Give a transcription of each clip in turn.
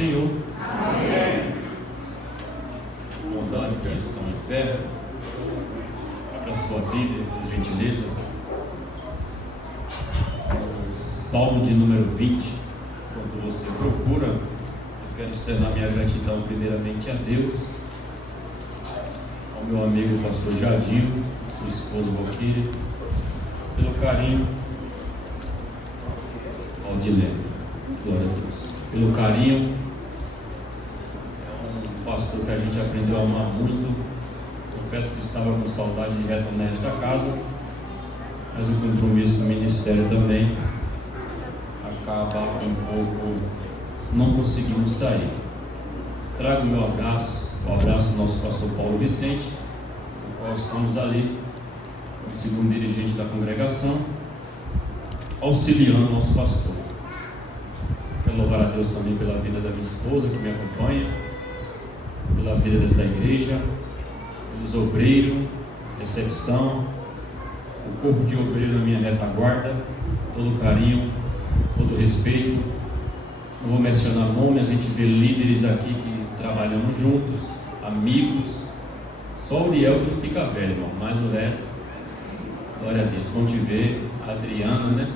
Senhor. Amém. Convidado que estão em pé, abra sua Bíblia, por gentileza. Salmo de número 20. Enquanto você procura, eu quero externar minha gratidão primeiramente a Deus, ao meu amigo pastor Jardim, sua esposa Valquíria, pelo carinho, ao Dilema, glória a Deus, pelo carinho. É um pastor que a gente aprendeu a amar muito. Confesso que estava com saudade de retornar nesta casa, mas o compromisso do ministério também acaba um pouco, não conseguimos sair. Trago o meu abraço, o abraço do nosso pastor Paulo Vicente, o qual estamos ali, o segundo dirigente da congregação, auxiliando o nosso pastor. Quero louvar a Deus também pela vida da minha esposa que me acompanha, pela vida dessa igreja, pelos obreiros, recepção, o corpo de obreiro na minha retaguarda, todo carinho, todo respeito. Não vou mencionar nome, a gente vê líderes aqui que trabalhamos juntos, amigos. Só o Uriel que não fica velho, irmão, mas o resto, glória a Deus. Vão te ver, a Adriana, né?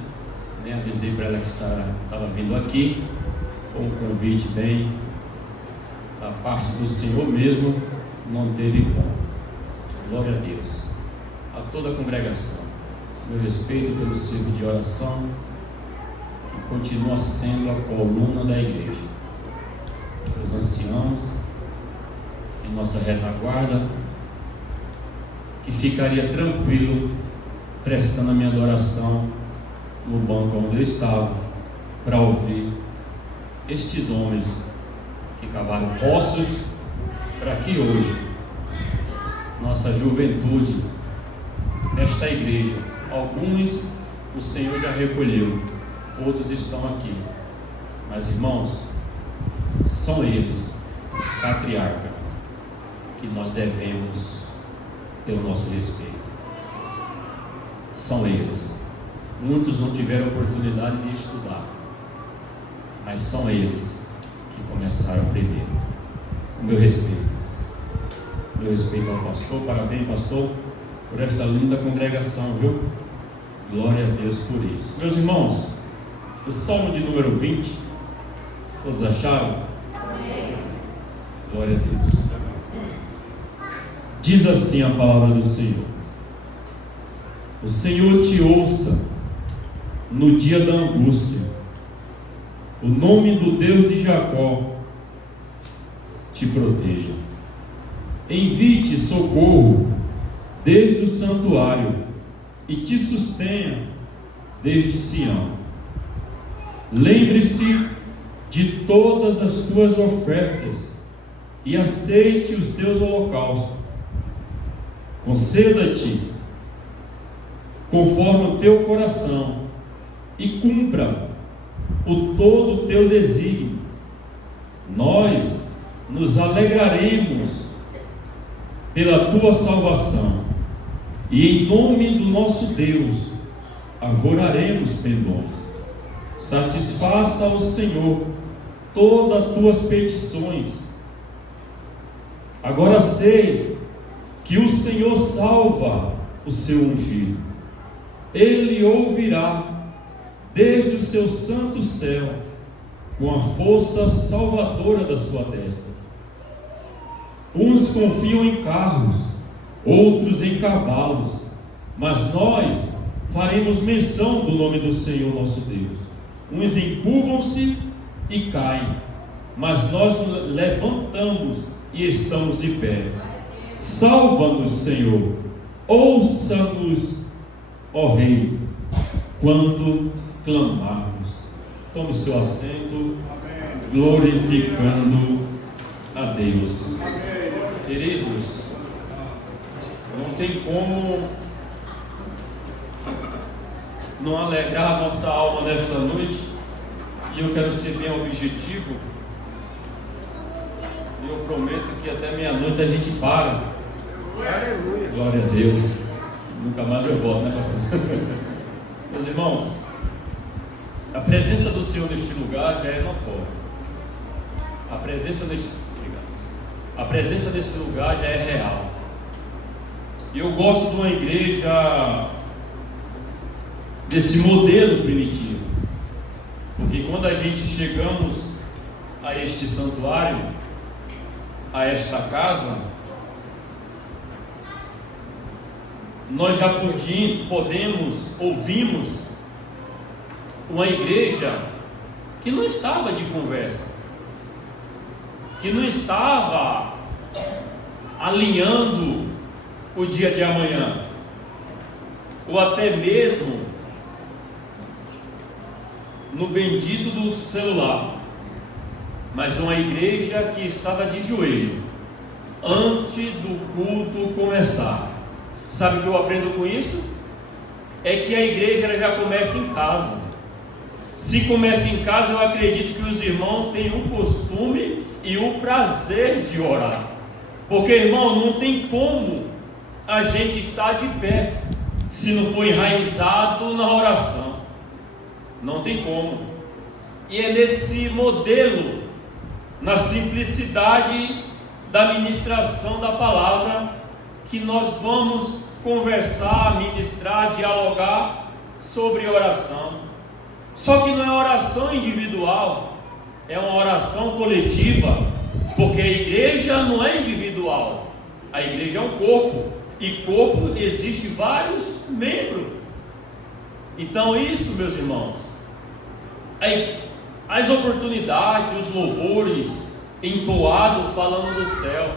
Nem avisei para ela que estava vindo aqui. Foi um convite bem da parte do Senhor mesmo, não teve como. Glória a Deus. A toda a congregação, meu respeito pelo servo de oração, que continua sendo a coluna da igreja. Os anciãos, em nossa retaguarda, que ficaria tranquilo prestando a minha adoração no banco onde eu estava, para ouvir estes homens que cavaram poços, para que hoje nossa juventude, esta igreja, alguns o Senhor já recolheu, outros estão aqui, mas irmãos, são eles, os patriarcas, que nós devemos ter o nosso respeito. São eles. Muitos não tiveram oportunidade de estudar, mas são eles que começaram primeiro. O meu respeito. Meu respeito ao pastor. Parabéns, pastor, por esta linda congregação, viu? Glória a Deus por isso. Meus irmãos, o Salmo de número 20, todos acharam? Amém. Glória a Deus. Diz assim a palavra do Senhor: o Senhor te ouça no dia da angústia, o nome do Deus de Jacó te proteja. Envie-te socorro desde o santuário e te sustenha desde Sião. Lembre-se de todas as tuas ofertas e aceite os teus holocaustos. Conceda-te conforme o teu coração e cumpra todo o teu desígnio. Nós nos alegraremos pela tua salvação e em nome do nosso Deus arvoraremos pendões. Satisfaça ao Senhor todas as tuas petições. Agora sei que o Senhor salva o seu ungido. Ele ouvirá desde o seu santo céu, com a força salvadora da sua destra. Uns confiam em carros, outros em cavalos, mas nós faremos menção do nome do Senhor nosso Deus. Uns encurvam-se e caem, mas nós nos levantamos e estamos de pé. Salva-nos, Senhor, ouça-nos, ó Rei, quando clamarmos. Tome seu assento, glorificando a Deus. Queridos, não tem como não alegrar a nossa alma nesta noite, e eu quero ser bem objetivo. Eu prometo que até meia-noite a gente para. Aleluia. Glória a Deus. Nunca mais eu volto, né, pastor? Meus irmãos, a presença do Senhor neste lugar já é notória. A presença desse lugar já é real. E eu gosto de uma igreja desse modelo primitivo, porque quando a gente chegamos a este santuário, a esta casa, nós já ouvimos uma igreja que não estava de conversa, que não estava alinhando o dia de amanhã, ou até mesmo no bendito do celular, mas uma igreja que estava de joelho antes do culto começar. Sabe o que eu aprendo com isso? É que a igreja ela já começa em casa. Se começa em casa, eu acredito que os irmãos têm o costume e o prazer de orar, porque, irmão, não tem como a gente estar de pé se não for enraizado na oração. Não tem como. E é nesse modelo, na simplicidade da ministração da palavra, que nós vamos conversar, ministrar, dialogar sobre oração. Só que não é oração individual, é uma oração coletiva, porque a igreja não é individual, a igreja é um corpo, e corpo existe vários membros. Então isso, meus irmãos, as oportunidades, os louvores entoados falando do céu,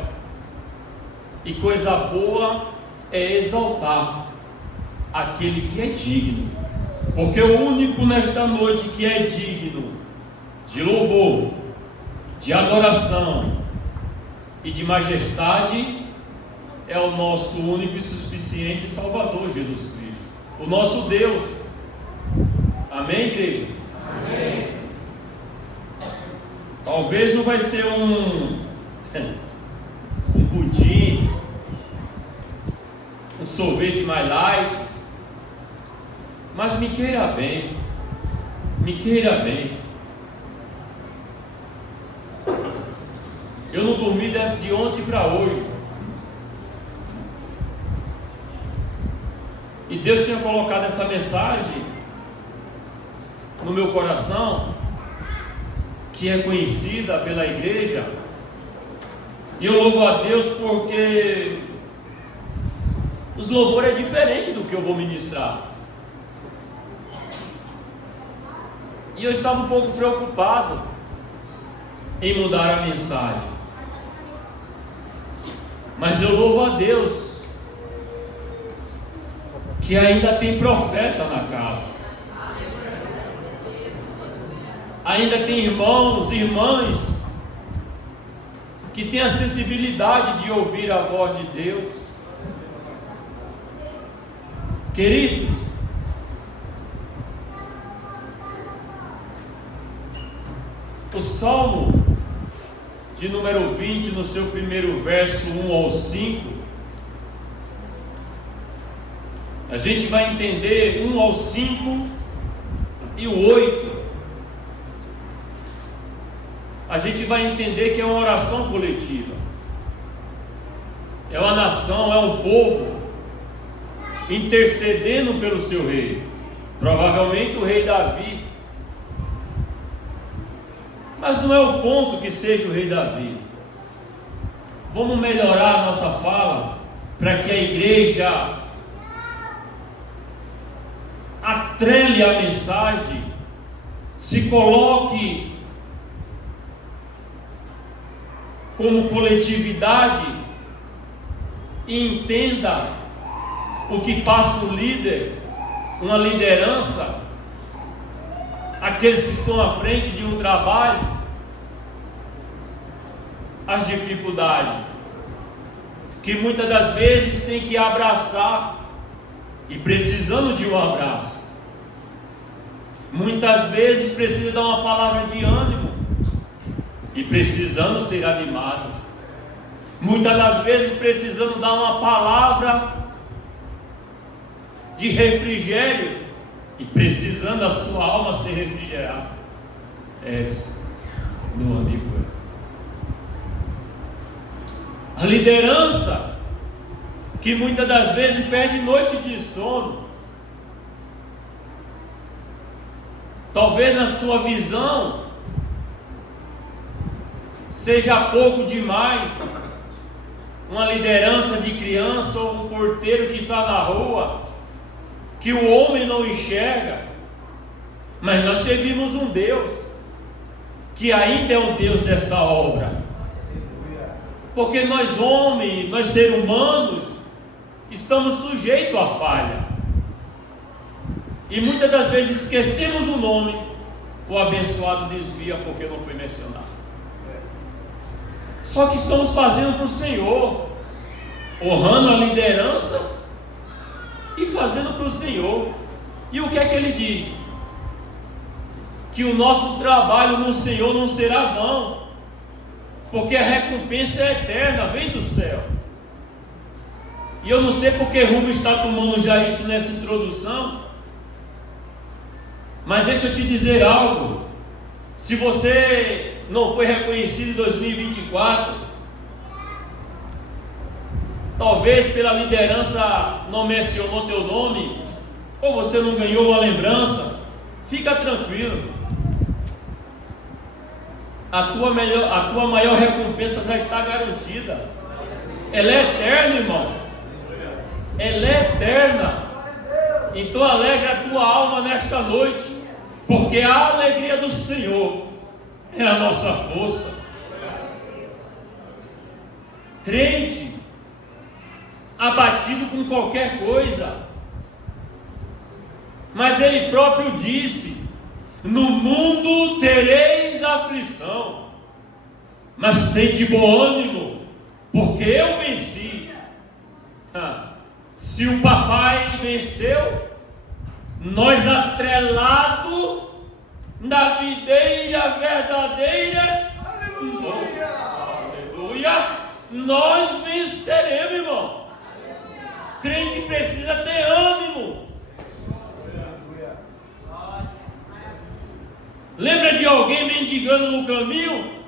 e coisa boa é exaltar aquele que é digno, porque o único nesta noite que é digno de louvor, de adoração e de majestade é o nosso único e suficiente Salvador, Jesus Cristo, o nosso Deus. Amém, igreja? Amém. Talvez não vai ser um pudim, um sorvete mais light, mas me queira bem, me queira bem. Eu não dormi de ontem para hoje, e Deus tinha colocado essa mensagem no meu coração, que é conhecida pela igreja, e eu louvo a Deus porque os louvores é diferente do que eu vou ministrar. E eu estava um pouco preocupado em mudar a mensagem, mas eu louvo a Deus que ainda tem profeta na casa, ainda tem irmãos e irmãs que têm a sensibilidade de ouvir a voz de Deus. Queridos, o Salmo de número 20, no seu primeiro verso 1 ao 5, a gente vai entender 1 ao 5 e o 8. A gente vai entender que é uma oração coletiva, é uma nação, é um povo intercedendo pelo seu rei, provavelmente o rei Davi, mas não é o ponto que seja o rei Davi. Vamos melhorar a nossa fala para que a igreja atrele a mensagem, se coloque como coletividade e entenda o que passa o líder, uma liderança, aqueles que estão à frente de um trabalho, as dificuldades, que muitas das vezes tem que abraçar, e precisando de um abraço, muitas vezes precisa dar uma palavra de ânimo, e precisando ser animado, muitas das vezes precisando dar uma palavra de refrigério, e precisando a sua alma ser refrigerada. Edson, meu amigo Edson, liderança que muitas das vezes perde noite de sono. Talvez na sua visão seja pouco demais uma liderança de criança ou um porteiro que está na rua, que o homem não enxerga. Mas nós servimos um Deus que ainda é o Deus dessa obra. Porque nós homens, nós seres humanos, estamos sujeitos à falha. E muitas das vezes esquecemos o nome, o abençoado desvia porque não foi mencionado. Só que estamos fazendo para o Senhor, honrando a liderança e fazendo para o Senhor. E o que é que ele diz? Que o nosso trabalho no Senhor não será vão, porque a recompensa é eterna, vem do céu. E eu não sei porque Rubens está tomando já isso nessa introdução, mas deixa eu te dizer algo. Se você não foi reconhecido em 2024, talvez pela liderança não mencionou teu nome, ou você não ganhou uma lembrança, fica tranquilo. A tua maior recompensa já está garantida. Ela é eterna, irmão. Ela é eterna. Então alegra a tua alma nesta noite, porque a alegria do Senhor é a nossa força. Crente abatido com qualquer coisa, mas ele próprio disse: no mundo tereis aflição, mas tem de bom ânimo, porque eu venci. Se o papai venceu, nós atrelados na videira verdadeira, aleluia, nós venceremos, irmão. Crente precisa ter ânimo. Lembra de alguém mendigando no caminho,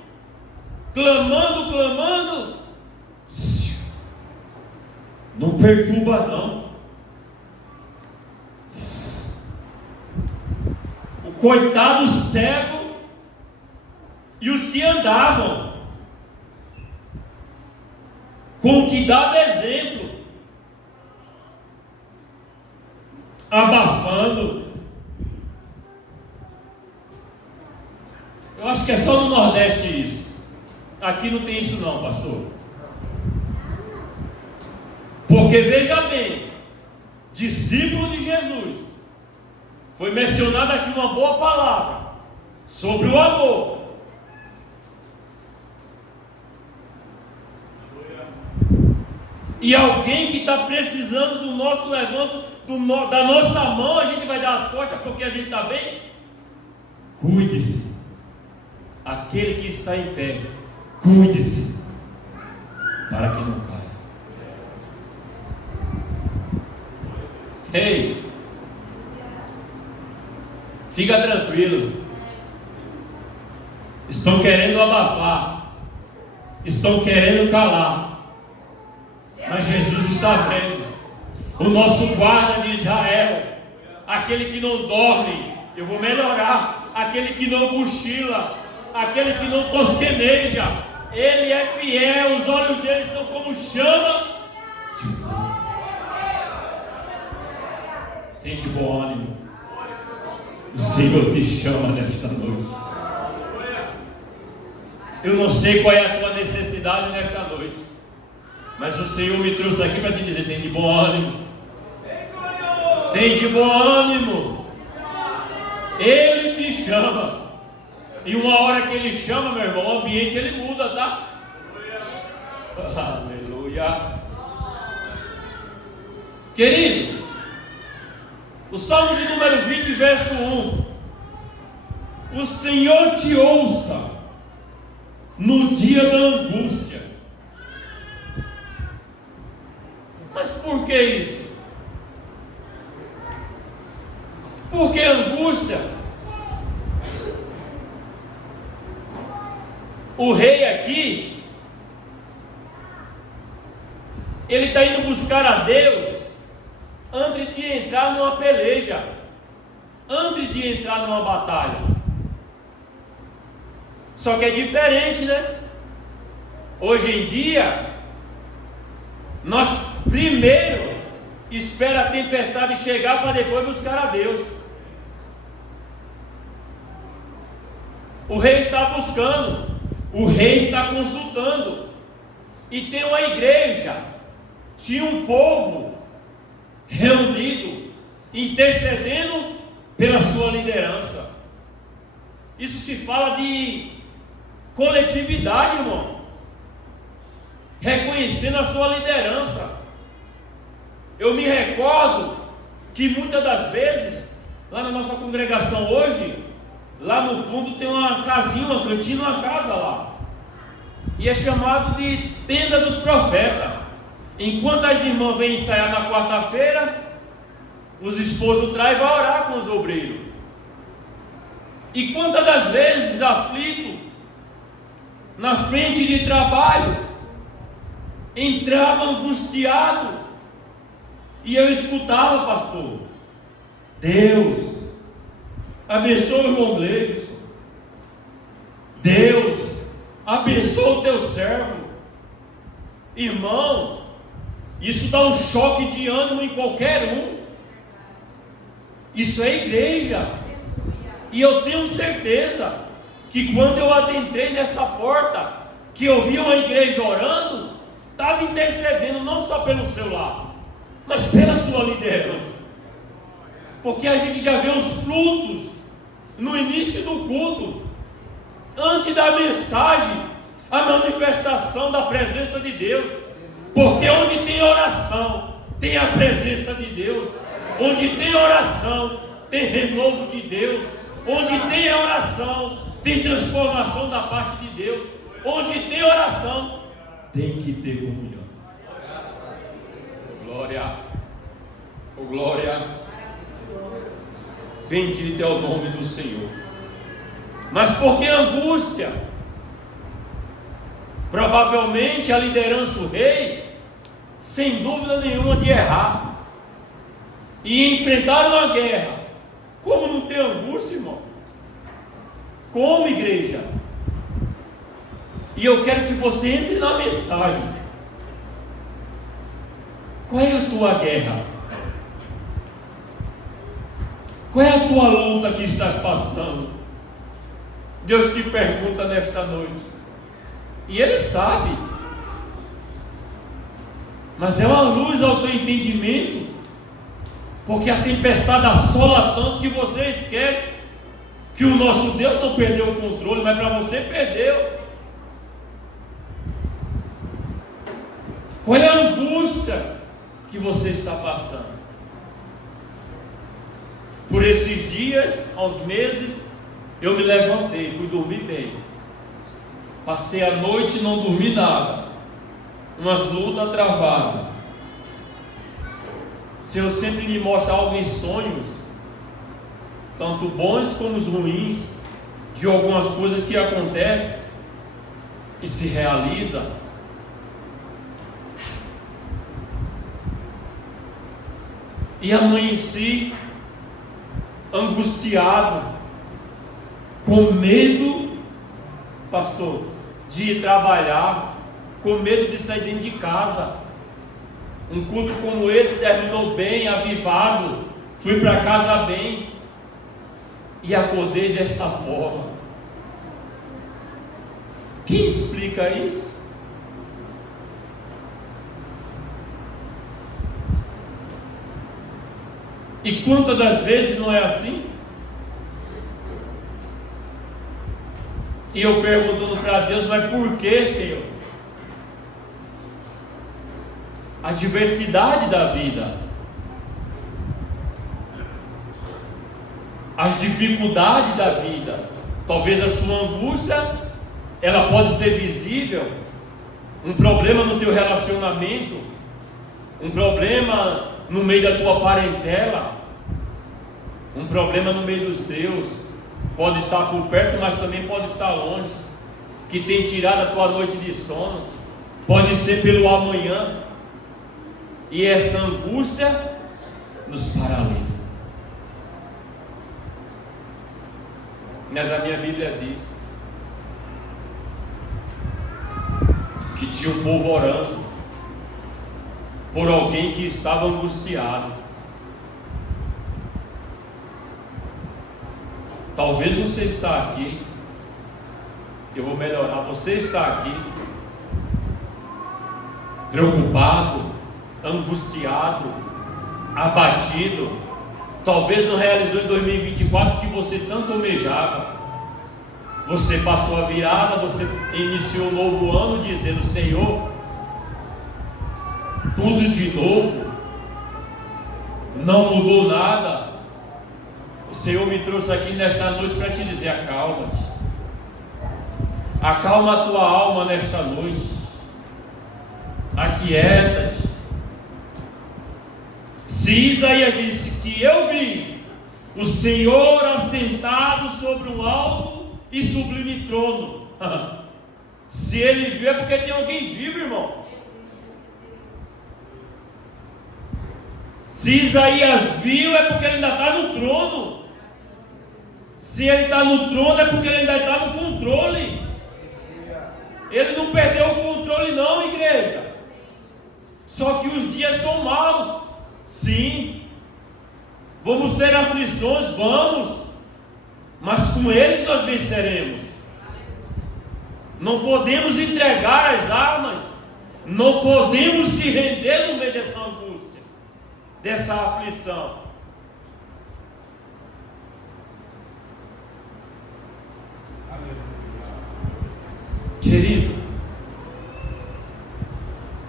clamando? Não perturba não. O coitado cego e os que andavam, com o que dava exemplo, abafando. Eu acho que é só no Nordeste isso. Aqui não tem isso não, pastor. Porque veja bem, discípulo de Jesus, foi mencionada aqui uma boa palavra sobre o amor. E alguém que está precisando do nosso levanto, da nossa mão, a gente vai dar as costas porque a gente está bem? Cuide-se. Aquele que está em pé, cuide-se, para que não caia. Ei, fica tranquilo. Estão querendo abafar, estão querendo calar, mas Jesus está vendo. O nosso guarda de Israel, aquele que não dorme, eu vou melhorar, aquele que não cochila, aquele que não tosqueneja, ele é fiel, os olhos dele são como chama de fogo. Tem de bom ânimo, o Senhor te chama nesta noite. Eu não sei qual é a tua necessidade nesta noite, mas o Senhor me trouxe aqui para te dizer: tem de bom ânimo, tem de bom ânimo. Ele te chama. E uma hora que ele chama, meu irmão, o ambiente ele muda, tá? Aleluia. Querido, o Salmo de número 20, verso 1: o Senhor te ouça no dia da angústia. Mas por que isso? Porque angústia? O rei aqui ele está indo buscar a Deus antes de entrar numa peleja, antes de entrar numa batalha. Só que é diferente, né? Hoje em dia, nós primeiro espera a tempestade chegar para depois buscar a Deus. O rei está buscando, o rei está consultando, e tem uma igreja, tinha um povo reunido, intercedendo pela sua liderança. Isso se fala de coletividade, irmão, reconhecendo a sua liderança. Eu me recordo que muitas das vezes, lá na nossa congregação hoje, lá no fundo tem uma casinha, uma cantina, uma casa lá, e é chamado de tenda dos profetas. Enquanto as irmãs vêm ensaiar na quarta-feira, os esposos trazem e vão orar com os obreiros. E quantas das vezes aflito, na frente de trabalho, entrava angustiado, e eu escutava, pastor, Deus abençoa o irmão Gleison, Deus abençoa o teu servo. Irmão, isso dá um choque de ânimo em qualquer um. Isso é igreja. E eu tenho certeza que quando eu adentrei nessa porta, que eu vi uma igreja orando, estava intercedendo não só pelo seu lar, mas pela sua liderança. Porque a gente já vê os frutos no início do culto, antes da mensagem, a manifestação da presença de Deus. Porque onde tem oração, tem a presença de Deus. Onde tem oração, tem renovo de Deus. Onde tem oração, tem transformação da parte de Deus. Onde tem oração, tem que ter comunhão. Glória, oh glória, bendito é o nome do Senhor. Mas por que angústia? Provavelmente a liderança, o rei, sem dúvida nenhuma de errar, e enfrentar uma guerra. Como não ter angústia, irmão? Como, igreja? E eu quero que você entre na mensagem. Qual é a tua guerra? Qual é a tua luta que estás passando? Deus te pergunta nesta noite. E Ele sabe. Mas é uma luz ao teu entendimento. Porque a tempestade assola tanto que você esquece que o nosso Deus não perdeu o controle, mas para você perdeu. Qual é a angústia que você está passando? Por esses dias, aos meses, eu me levantei, fui dormir bem. Passei a noite e não dormi nada. Umas lutas travadas. O Senhor sempre me mostra algo em sonhos, tanto bons como os ruins, de algumas coisas que acontecem e se realizam. E amanheci angustiado, com medo, pastor, de ir trabalhar, com medo de sair dentro de casa. Um culto como esse terminou bem, avivado, fui para casa bem e acordei desta forma. Quem explica isso? E quantas das vezes não é assim? E eu perguntando para Deus, mas por que, Senhor? A diversidade da vida, as dificuldades da vida, talvez a sua angústia, ela pode ser visível, um problema no teu relacionamento, um problema no meio da tua parentela, um problema no meio dos teus, pode estar por perto, mas também pode estar longe, que tem tirado a tua noite de sono, pode ser pelo amanhã. E essa angústia nos paralisa. Mas a minha Bíblia diz que tinha um povo orando por alguém que estava angustiado. Talvez você está aqui, eu vou melhorar, você está aqui preocupado, angustiado, abatido, talvez não realizou em 2024 o que você tanto almejava. Você passou a virada, você iniciou um novo ano dizendo: Senhor, tudo de novo, não mudou nada. O Senhor me trouxe aqui nesta noite para te dizer: acalma-te, acalma a tua alma nesta noite, aquieta-te. Se Isaías disse que eu vi o Senhor assentado sobre um alto e sublime trono, se ele viu é porque tem alguém vivo, irmão. Se Isaías viu é porque ele ainda está no trono. Se ele está no trono é porque ele ainda está no controle. Ele não perdeu o controle não, igreja. Só que os dias são maus. Sim. Vamos ter aflições, vamos. Mas com eles nós venceremos. Não podemos entregar as armas. Não podemos se render no meio dessa angústia, dessa aflição. Querido,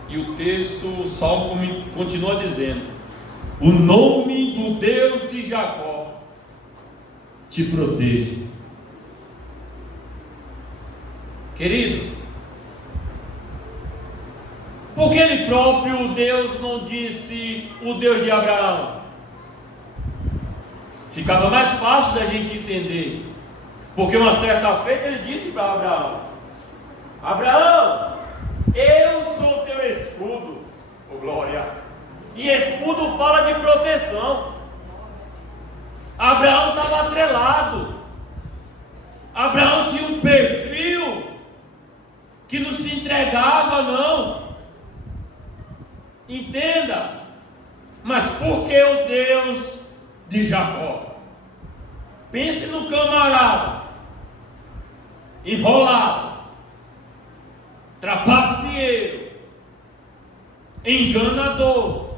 e o texto, o Salmo continua dizendo: o nome do Deus de Jacó te proteja. Querido, por que ele próprio, Deus, não disse o Deus de Abraão? Ficava mais fácil da gente entender, porque uma certa feita ele disse para Abraão: Abraão, eu sou teu escudo, oh glória. E escudo fala de proteção. Abraão estava atrelado. Abraão tinha um perfil que não se entregava, não. Entenda. Mas por que o Deus de Jacó? Pense no camarada enrolado, trapacieiro, enganador.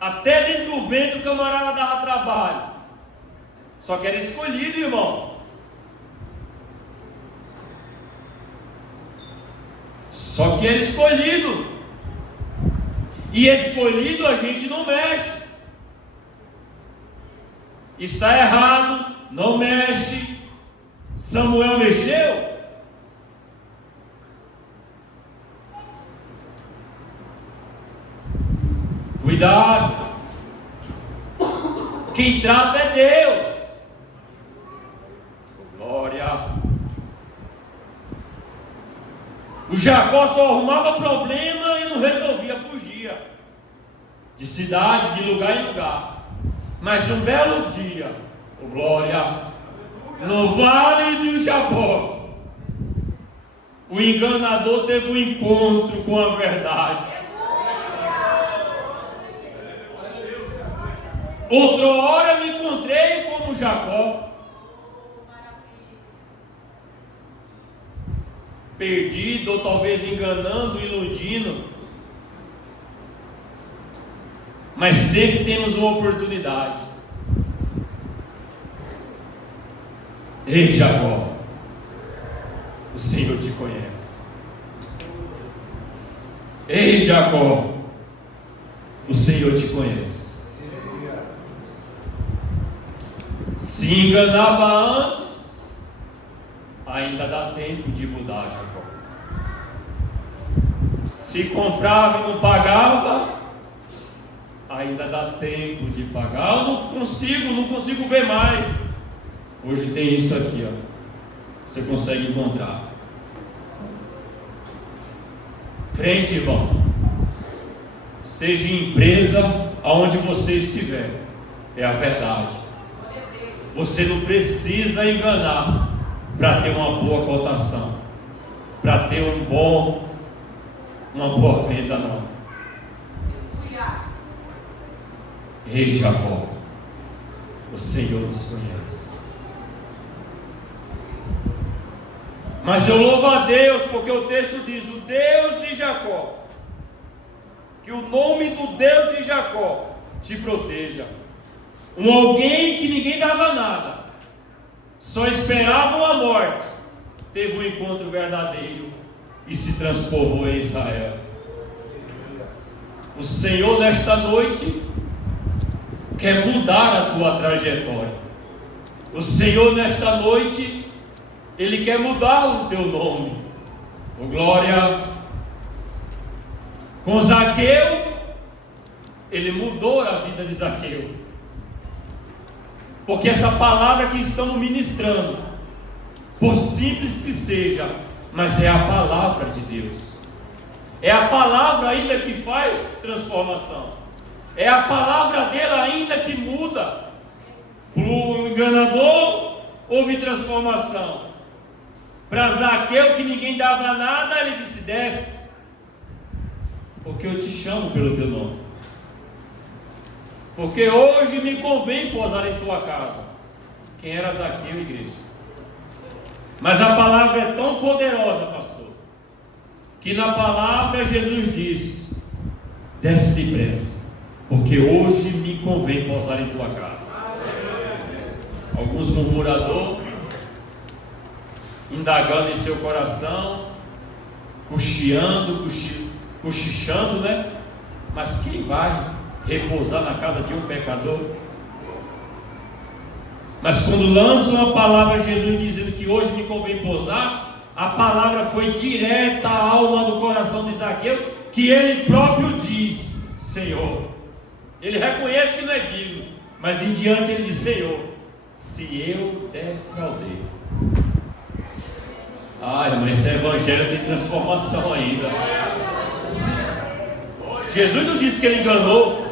Até dentro do vento o camarada dava trabalho. Só que era escolhido, irmão. Só que era escolhido. E escolhido a gente não mexe. Está errado, não mexe. Samuel mexeu? Cuidado. Quem trata é Deus. Glória. O Jacó só arrumava problema e não resolvia, fugia de cidade, de lugar em lugar. Mas um belo dia, oh glória, no vale do Jabó, o enganador teve um encontro com a verdade. Outra hora me encontrei como Jacó, perdido ou talvez enganando, iludindo, mas sempre temos uma oportunidade. Ei Jacó, o Senhor te conhece. Ei Jacó, o Senhor te conhece. Se enganava antes, ainda dá tempo de mudar, Jacó. Se comprava e não pagava, ainda dá tempo de pagar. Eu não consigo ver mais. Hoje tem isso aqui, ó. Você consegue encontrar. Crente, irmão, seja empresa, aonde você estiver, é a verdade. Você não precisa enganar para ter uma boa cotação, para ter uma boa venda, não. Rei Jacó, o Senhor nos conhece. Mas eu louvo a Deus, porque o texto diz: o Deus de Jacó, que o nome do Deus de Jacó te proteja. Alguém que ninguém dava nada, só esperavam a morte, teve um encontro verdadeiro e se transformou em Israel. O Senhor nesta noite quer mudar a tua trajetória. O Senhor nesta noite, Ele quer mudar o teu nome. Oh, glória! Com Zaqueu, Ele mudou a vida de Zaqueu. Porque essa palavra que estamos ministrando, por simples que seja, mas é a palavra de Deus. É a palavra ainda que faz transformação. É a palavra dele ainda que muda. Para o enganador, houve transformação. Para Zaqueu, que ninguém dava nada, ele disse: desce, porque eu te chamo pelo teu nome. Porque hoje me convém pousar em tua casa. Quem era Zaqueu, igreja? Mas a palavra é tão poderosa, pastor, que na palavra Jesus diz: desce depressa, porque hoje me convém pousar em tua casa. Alguns murmuradores, indagando em seu coração, cochichando, né? Mas quem vai repousar na casa de um pecador? Mas quando lançam a palavra, Jesus dizendo que hoje me convém pousar, a palavra foi direta à alma do coração de Zaqueu, que ele próprio diz: Senhor. Ele reconhece que não é digno, mas em diante ele diz: Senhor, se eu defraudei. Ai, mas esse evangelho tem transformação ainda. Jesus não disse que ele enganou.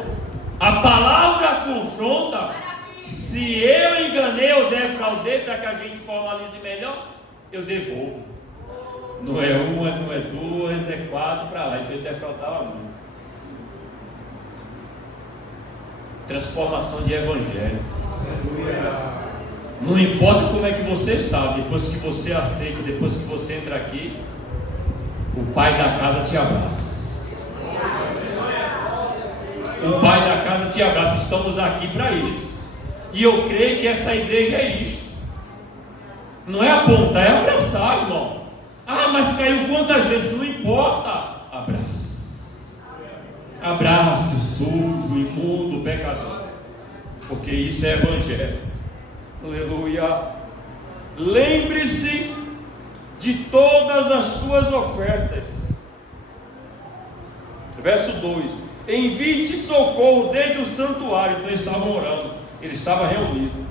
A palavra confronta. Se eu enganei ou defraudei, para que a gente formalize melhor, eu devolvo. Não é uma, não é duas, é quatro para lá. Então ele defraudava muito. Transformação de evangelho. Não importa como é que você está, depois que você aceita, depois que você entra aqui, o Pai da casa te abraça. O Pai da casa te abraça. Estamos aqui para isso. E eu creio que essa igreja é isto. Não é apontar, é abraçar, irmão. Ah, mas caiu quantas vezes? Não importa. Abraça. Abrace o sujo, o imundo, o pecador. Porque isso é evangelho. Aleluia. Lembre-se de todas as tuas ofertas. Verso 2: envie-te socorro desde o santuário. Então eles estavam orando, ele estava reunido,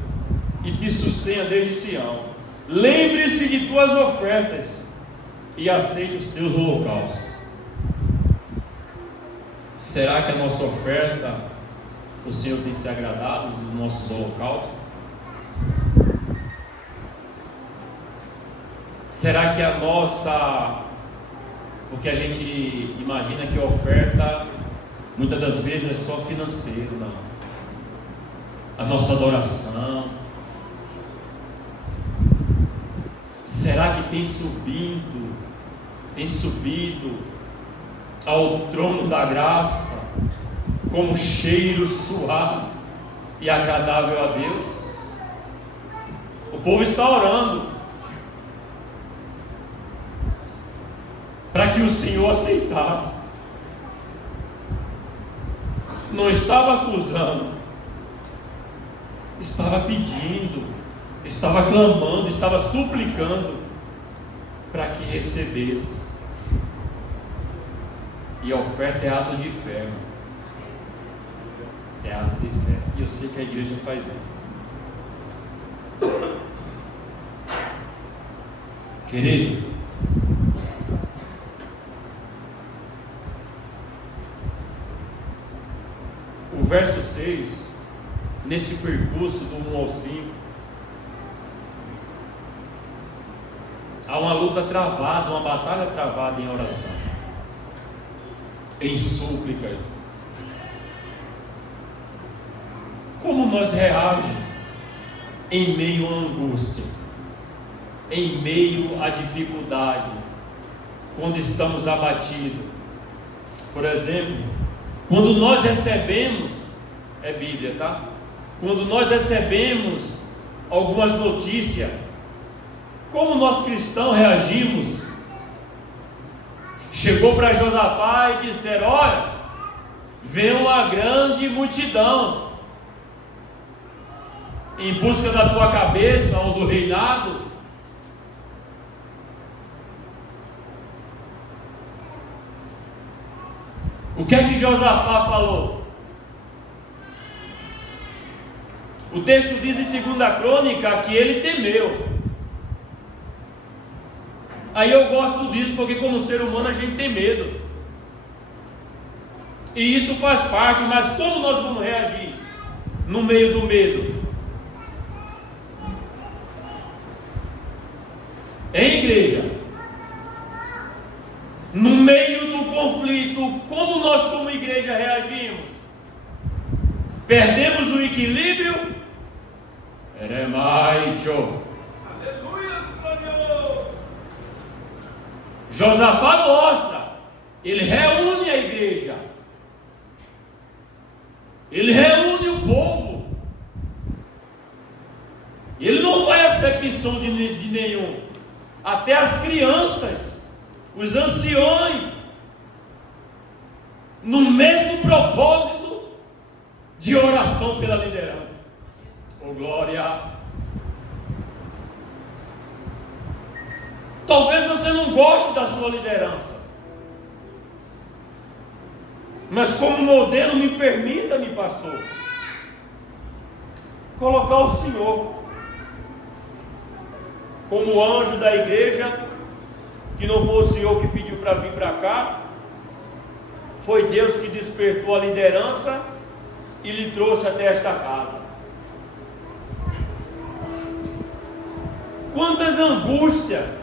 e te sustenha desde Sião. Lembre-se de tuas ofertas e aceite os teus holocaustos. Será que a nossa oferta, o Senhor tem se agradado dos nossos holocaustos? Será que a nossa, porque a gente imagina que a oferta muitas das vezes é só financeiro, não. A nossa adoração, será que tem subido ao trono da graça como cheiro suave e agradável a Deus? O povo está orando para que o Senhor aceitasse. Não estava acusando, estava pedindo, estava clamando, estava suplicando para que recebesse. E a oferta é ato de fé, irmão. É ato de fé. E eu sei que a igreja faz isso. Querido, verso 6, nesse percurso do 1 ao 5, há uma luta travada, uma batalha travada em oração, em súplicas. Como nós reagimos em meio à angústia, em meio à dificuldade, quando estamos abatidos? Por exemplo, quando nós recebemos, é Bíblia, tá? Quando nós recebemos algumas notícias, como nós cristãos reagimos? Chegou para Josafá e disseram: olha, vem uma grande multidão em busca da tua cabeça ou do reinado. O que é que Josafá falou? O texto diz em 2 Crônica que ele temeu. Aí eu gosto disso, porque como ser humano a gente tem medo. E isso faz parte, mas como nós vamos reagir no meio do medo? Em igreja, no meio do conflito, como nós como igreja reagimos? Perdemos o equilíbrio? Eremaicho. Josafá mostra, ele reúne a igreja, ele reúne o povo, ele não faz acepção de nenhum, até as crianças, os anciões, no mesmo propósito de oração pela liderança. Oh glória! Talvez você não goste da sua liderança, mas como modelo, me permita-me, pastor, colocar o Senhor como anjo da igreja, que não foi o Senhor que pediu para vir para cá, foi Deus que despertou a liderança e lhe trouxe até esta casa. Quantas angústias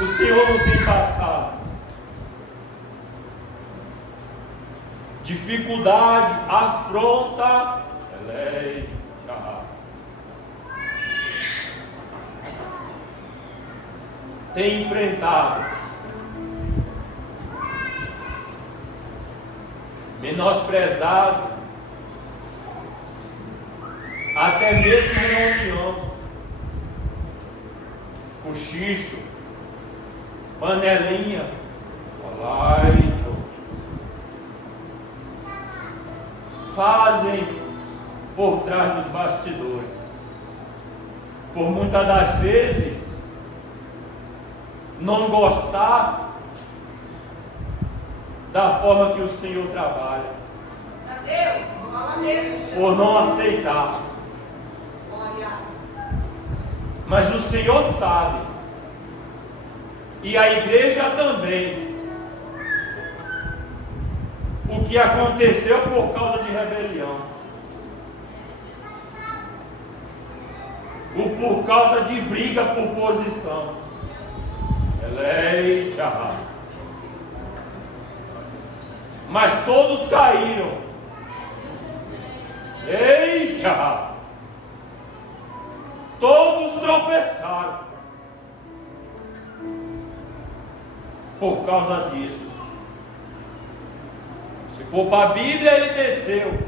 o Senhor não tem passado? Dificuldade, afronta, tem enfrentado, menosprezado, até mesmo em reunião, cochicho, panelinha, fazem por trás dos bastidores. Por muitas das vezes não gostar da forma que o Senhor trabalha, por não aceitar. Mas o Senhor sabe, e a igreja também, o que aconteceu por causa de rebelião, ou por causa de briga por posição. Mas todos caíram. Eita! Todos tropeçaram por causa disso. Se for para a Bíblia, ele desceu,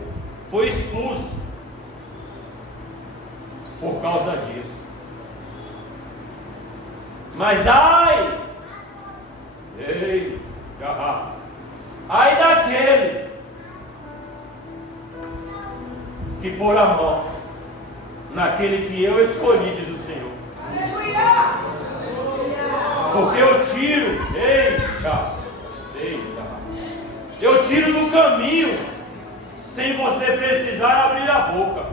foi expulso por causa disso. Mas ai daquele que pôr a mão naquele que eu escolhi, diz o Senhor. Aleluia! Porque eu tiro, eu tiro do caminho sem você precisar abrir a boca.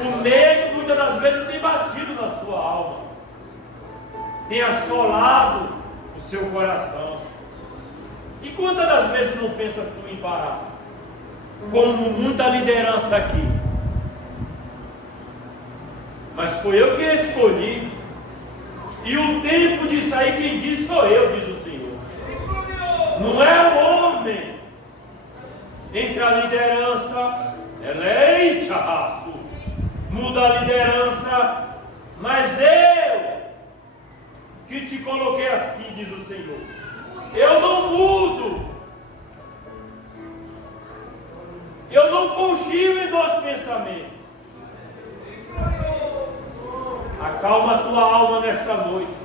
O medo muitas das vezes tem batido na sua alma, tem assolado o seu coração. E quantas das vezes não pensa tu em parar? Como muita liderança aqui. Mas foi eu que escolhi. E o tempo de sair, quem diz sou eu, diz o Senhor. Não é o homem. Entre a liderança, eleita, raço. Muda a liderança, mas eu que te coloquei aqui, diz o Senhor. Eu não mudo. Eu não confio em dois pensamentos. Acalma a tua alma nesta noite.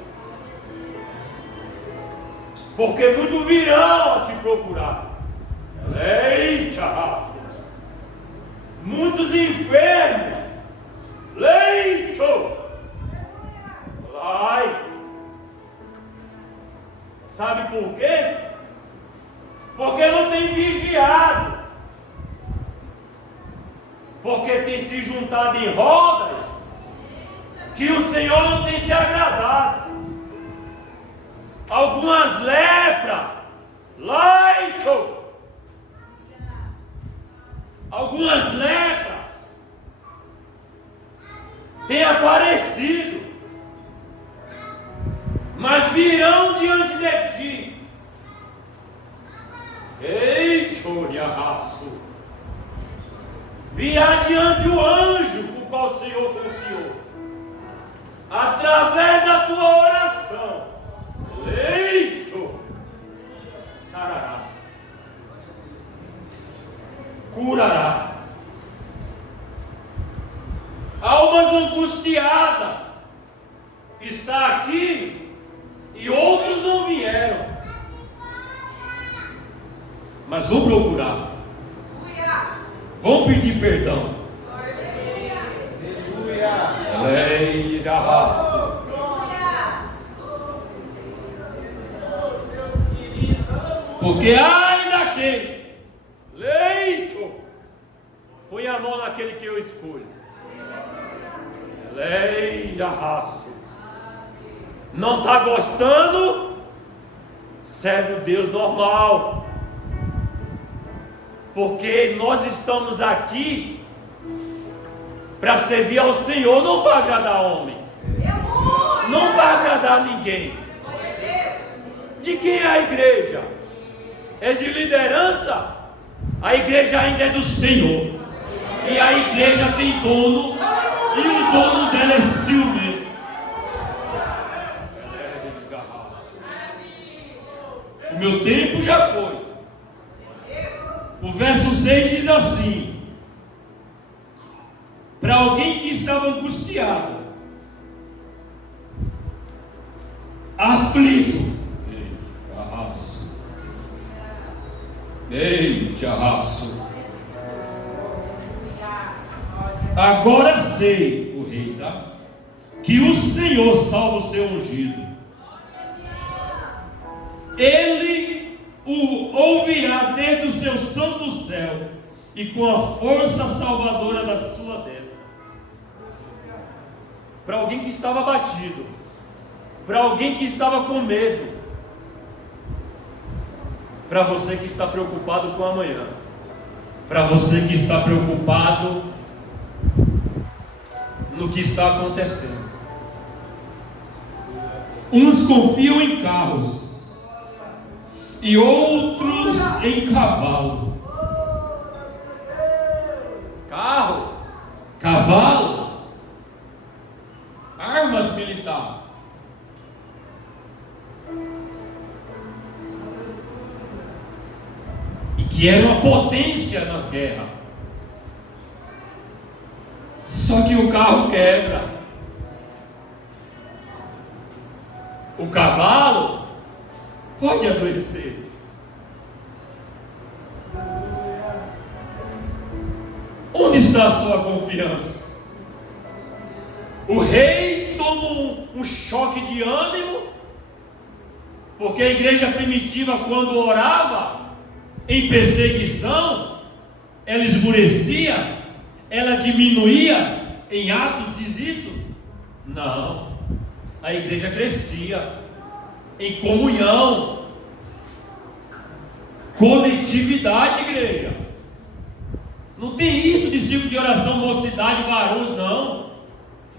Porque muitos virão a te procurar. Eita, raça. Muitos enfermos. Leito. Ai. Sabe por quê? Porque não tem vigiado. Porque tem se juntado em rodas que o Senhor não tem se agradado. Algumas lepras, leito. Algumas lepras têm aparecido, mas virão diante de ti. Ei, choriarraço. Virá diante o anjo o qual o Senhor confiou, através da tua oração. Leito, sarará, curará. Almas angustiadas está aqui e outros não vieram, mas vão procurar. Vão pedir perdão. Lei de arrasto. Porque ai daquele leito, põe a mão naquele que eu escolho. Lei de arrasto. Não está gostando? Serve o Deus normal. Porque nós estamos aqui para servir ao Senhor, não para agradar homem, não para agradar ninguém. De quem é a igreja? É de liderança? A igreja ainda é do Senhor. E a igreja tem dono, e o dono dela é ciumento. O meu tempo já foi. O verso 6 diz assim: para alguém que estava angustiado, aflito, agora sei, o rei, tá? Que o Senhor salva o seu ungido. Ele o ouvirá desde o seu santo céu e com a força salvadora da sua destra. Para alguém que estava abatido, para alguém que estava com medo, para você que está preocupado com amanhã, para você que está preocupado no que está acontecendo. Uns confiam em carros e outros em cavalo. Carro, cavalo, armas militares. E que era uma potência nas guerras. Só que o carro quebra. O cavalo pode adoecer. Onde está a sua confiança? O rei toma um choque de ânimo, porque a igreja primitiva, quando orava em perseguição, ela esmorecia, ela diminuía. Em Atos diz isso? Não, a igreja crescia. em comunhão, coletividade, igreja. Não tem isso de ciclo de oração, mocidade, varões, não.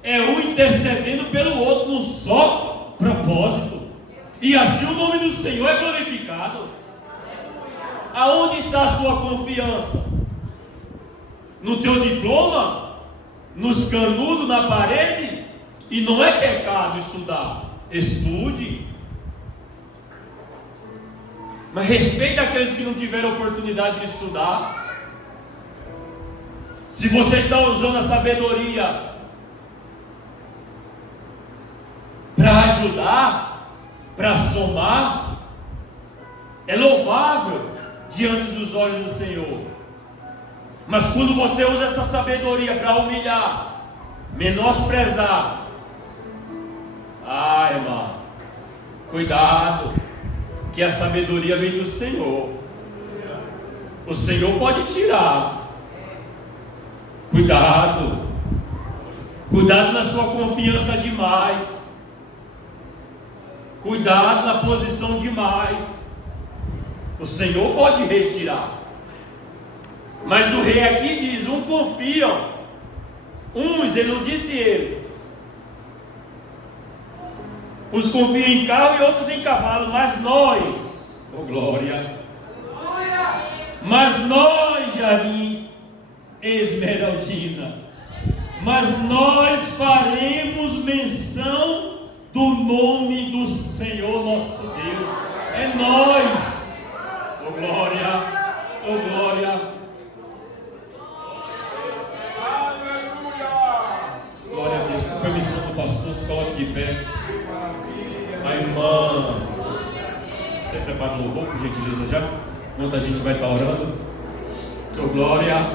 É um intercedendo pelo outro num só propósito. E assim o nome do Senhor é glorificado. Aonde está a sua confiança? No teu diploma? Nos canudos na parede? E não é pecado estudar. Estude. Mas respeite aqueles que não tiveram oportunidade de estudar. Se você está usando a sabedoria para ajudar, para somar, é louvável diante dos olhos do Senhor. Mas quando você usa essa sabedoria para humilhar, menosprezar, irmão, cuidado, que a sabedoria vem do Senhor. O Senhor pode tirar. Cuidado. Cuidado na sua confiança demais. Cuidado na posição demais. O Senhor pode retirar. Mas o rei aqui diz: uns confiam, uns, ele não disse ele, uns confiam em carro e outros em cavalo, mas nós, oh glória, mas nós, Jardim Esmeraldina, mas nós faremos menção do nome do Senhor nosso Deus. É nós, oh glória, oh glória. Glória a Deus. Com permissão do pastor, se coloque de pé. A irmã, você prepara o louvor, por gentileza, já? Enquanto a gente vai estar orando. Oh glória.